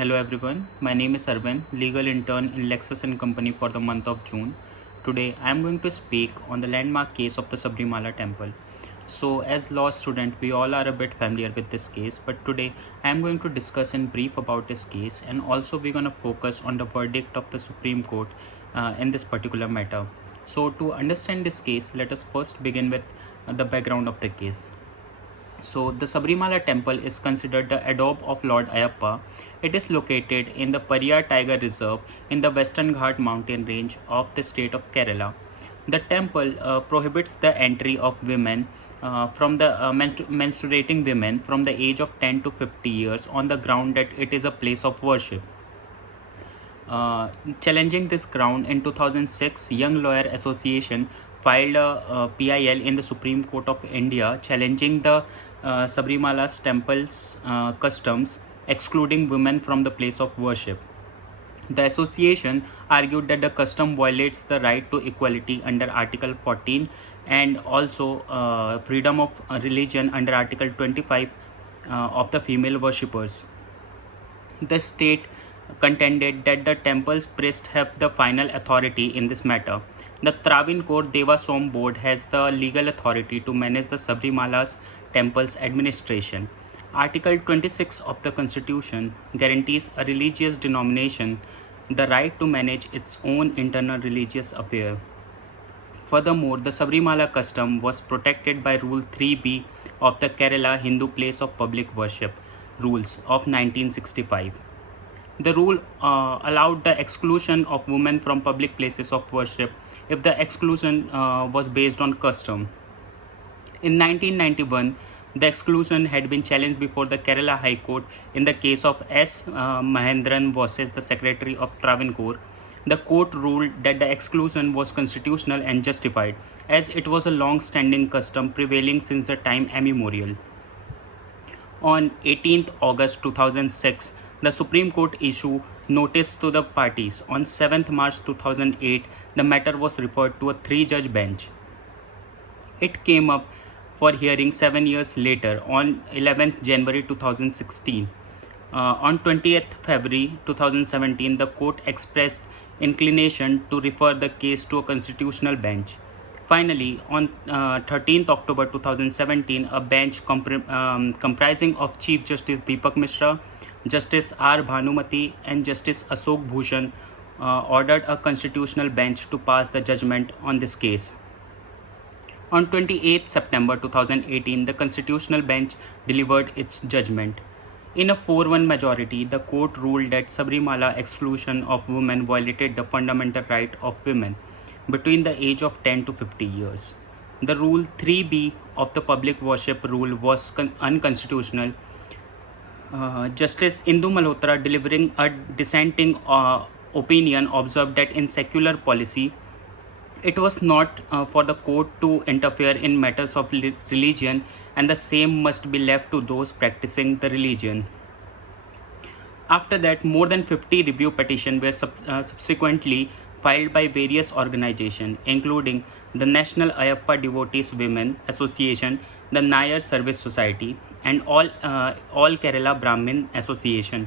Hello everyone, my name is Arvind, legal intern in Lexus and Company for the month of June. Today I am going to speak on the landmark case of the Sabrimala temple. So as law student, we all are a bit familiar with this case, but today I am going to discuss in brief about this case, and also we're going to focus on the verdict of the Supreme Court in this particular matter. So to understand this case, let us first begin with the background of the case. So, the Sabrimala temple is considered the adobe of Lord Ayappa. It is located in the Periyar Tiger Reserve in the Western Ghat mountain range of the state of Kerala. The temple prohibits the entry of women from the menstruating women from the age of 10 to 50 years on the ground that it is a place of worship. Challenging this ground in 2006, Young Lawyer Association filed a PIL in the Supreme Court of India challenging the Sabrimala's temple's customs, excluding women from the place of worship. The association argued that the custom violates the right to equality under Article 14 and also freedom of religion under Article 25 of the female worshippers. The state contended that the temple's priests have the final authority in this matter. The Travancore Devasom Board has the legal authority to manage the Sabrimala's temple's administration. Article 26 of the Constitution guarantees a religious denomination the right to manage its own internal religious affair. Furthermore, the Sabrimala custom was protected by Rule 3B of the Kerala Hindu Place of Public Worship rules of 1965. The rule allowed the exclusion of women from public places of worship if the exclusion was based on custom. In 1991, the exclusion had been challenged before the Kerala High Court in the case of S. Mahendran versus the Secretary of Travancore. The court ruled that the exclusion was constitutional and justified, as it was a long-standing custom prevailing since the time immemorial. On 18th August 2006, the Supreme Court issued notice to the parties. On 7th March 2008, the matter was referred to a three-judge bench. It came up for hearing 7 years later on 11th January 2016. On 20th February 2017, the court expressed inclination to refer the case to a constitutional bench. Finally, on 13th October 2017, a bench comprising of Chief Justice Deepak Mishra, Justice R. Bhanumati and Justice Ashok Bhushan ordered a constitutional bench to pass the judgment on this case. On 28 September 2018, the constitutional bench delivered its judgment. In a 4-1 majority, the court ruled that Sabrimala exclusion of women violated the fundamental right of women between the age of 10 to 50 years. The Rule 3B of the public worship rule was unconstitutional. Justice Indu Malhotra, delivering a dissenting opinion, observed that in secular policy, it was not for the court to interfere in matters of religion, and the same must be left to those practicing the religion. After that, more than 50 review petitions were subsequently filed by various organizations, including the National Ayappa Devotees Women Association, the Nayar Service Society, and all Kerala Brahmin Association.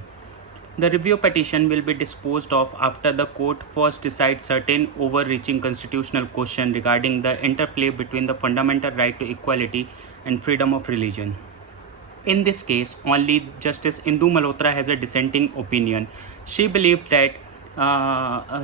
The review petition will be disposed of after the court first decides certain overreaching constitutional questions regarding the interplay between the fundamental right to equality and freedom of religion. In this case, only Justice Indu Malhotra has a dissenting opinion. She believed that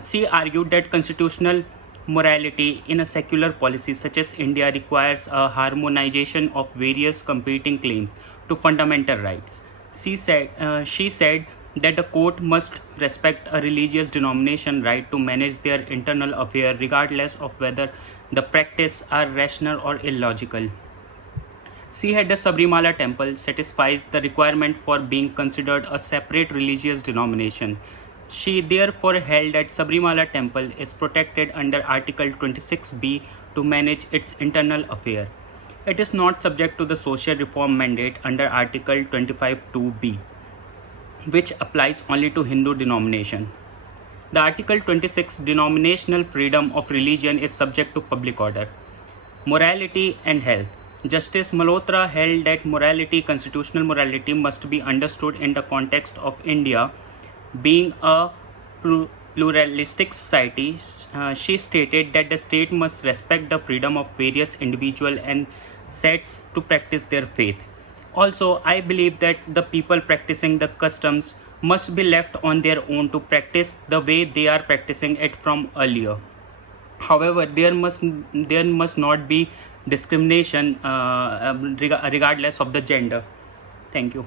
she argued that constitutional morality in a secular policy such as India requires a harmonization of various competing claims to fundamental rights. She said that the court must respect a religious denomination right to manage their internal affair regardless of whether the practice are rational or illogical. She had the Sabrimala temple satisfies the requirement for being considered a separate religious denomination. She therefore held that Sabrimala temple is protected under Article 26B to manage its internal affair. It is not subject to the social reform mandate under Article 25(2)(b, which applies only to Hindu denomination. The Article 26 denominational freedom of religion is subject to public order, morality and health. Justice Malhotra held that morality, constitutional morality, must be understood in the context of India Being a pluralistic society, she stated that the state must respect the freedom of various individuals and sects to practice their faith. Also, I believe that the people practicing the customs must be left on their own to practice the way they are practicing it from earlier. However, there must not be discrimination regardless of the gender. Thank you.